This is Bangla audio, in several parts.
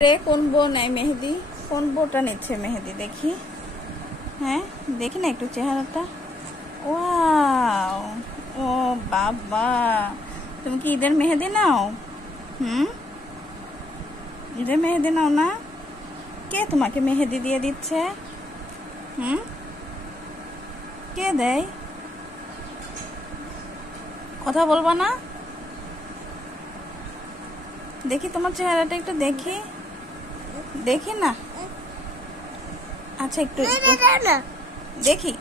কোন বউ নেয় মেহেদি? কোন বউটা নিচ্ছে মেহেদি দেখি? হ্যাঁ দেখি না একটু চেহারাটা। ওয়াও, ও বাবা, তুমি কি ঈদের মেহেদি নাও? ঈদের মেহেদি নাও না? কে তোমাকে মেহেদি দিয়ে দিচ্ছে? কে দেয়? কথা বলবা না? দেখি তোমার চেহারাটা একটু দেখি। দেখি না? আচ্ছা একটু দেখি।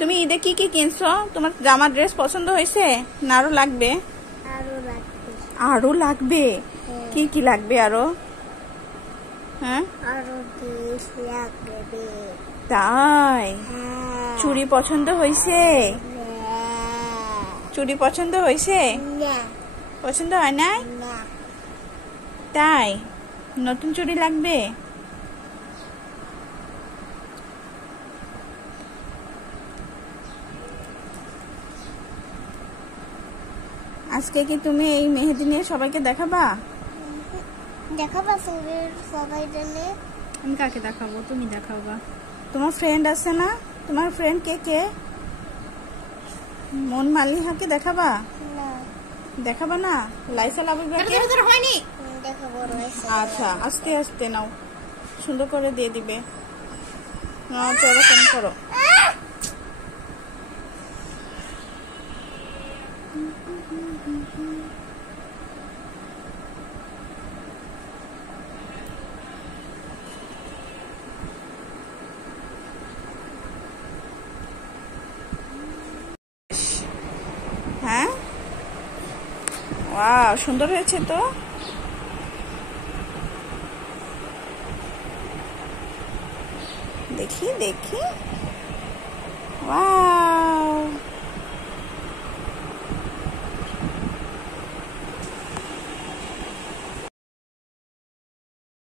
তুমি ঈদে কি কি কিনছো? তোমার জামা ড্রেস পছন্দ হয়েছে না আরো লাগবে? আরো লাগবে? কি কি লাগবে আরো? হ্যাঁ তাই? চুড়ি পছন্দ হয়েছে? চুড়ি পছন্দ হয়েছে? পছন্দ হয় নাই? তাই নতুন চুড়ি লাগবে? আজকে কি তুমি এই মেহেদি নিয়ে সবাইকে দেখাবা? সবাই জানে। আমি কাকে দেখাবো? তুমি দেখাবা। তোমার ফ্রেন্ড আছে না? তোমার ফ্রেন্ড কে কে? মন মালিহাকে দেখাবা? দেখাবা না? লাইসা লাবিবাকে হয়নি? আচ্ছা আস্তে আস্তে নাও, সুন্দর করে দিয়ে দিবে। চলো কম করো। হ্যাঁ, ওয়াও সুন্দর হয়েছে তো। দেখি দেখি, ওয়াও।